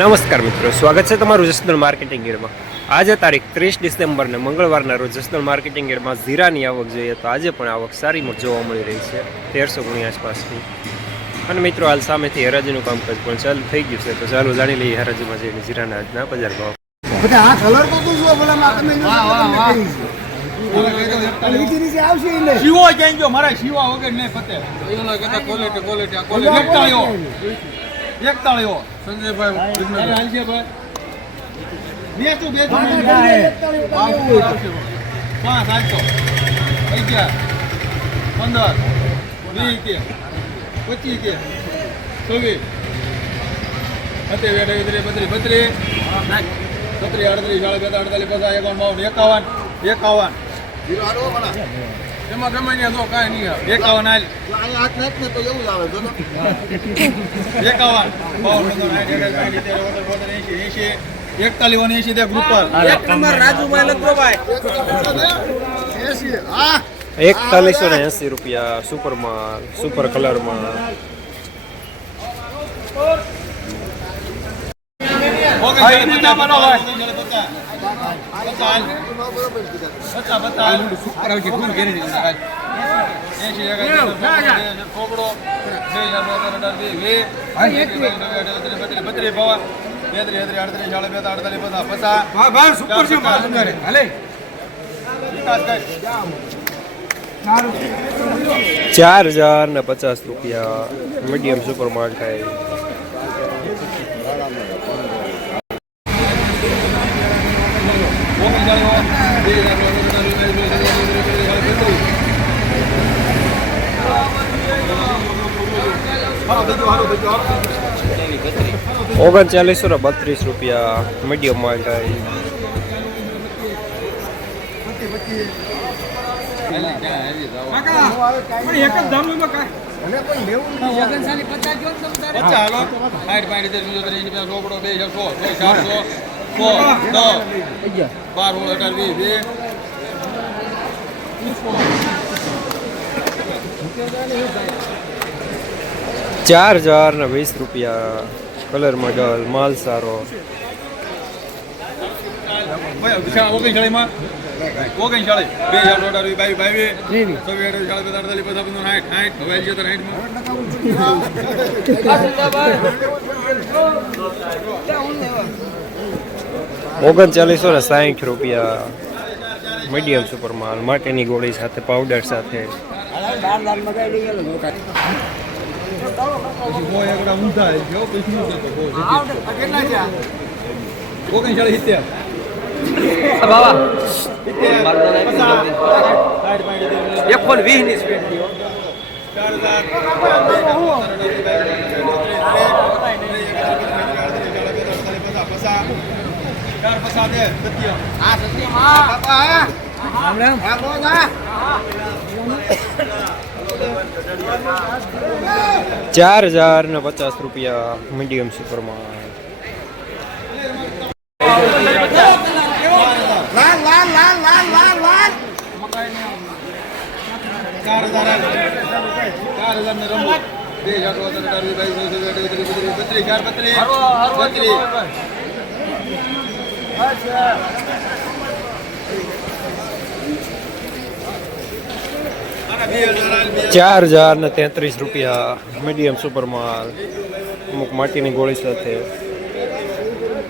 નમસ્કાર મિત્રો, સ્વાગત છે તમારું જસદણ માર્કેટિંગ યાર્ડમાં। આજે તારીખ 30 ડિસેમ્બરને મંગળવારના રોજ જસદણ માર્કેટિંગ યાર્ડમાં જીરાની આવક જોઈએ તો આજે પણ આવક સારી જોવા મળી રહી છે, 1300 ગુણી આસપાસની। અને મિત્રો હાલ સામેથી હરાજીનું કામકાજ પણ ચાલુ થઈ ગયું છે, તો ચાલો જાણી લઈએ હરાજીમાં જઈને જીરાના આજના બજાર ભાવ। ₹4180 સુપરમાં, સુપર કલરમાં। ₹4050 મીડિયમ સુપર માલ થાય। ₹3932 મીડિયમ માલ થાય। ₹4020 કલર મોડલ માલ સારો। ₹3960 મીડિયમ સુપર માલ માટેની ગોળી સાથે પાવડર સાથે। ₹4050 મીડિયમ સુપર માલ। ₹4033 મીડિયમ સુપર માલ અમુક માટીની ગોળી સાથે।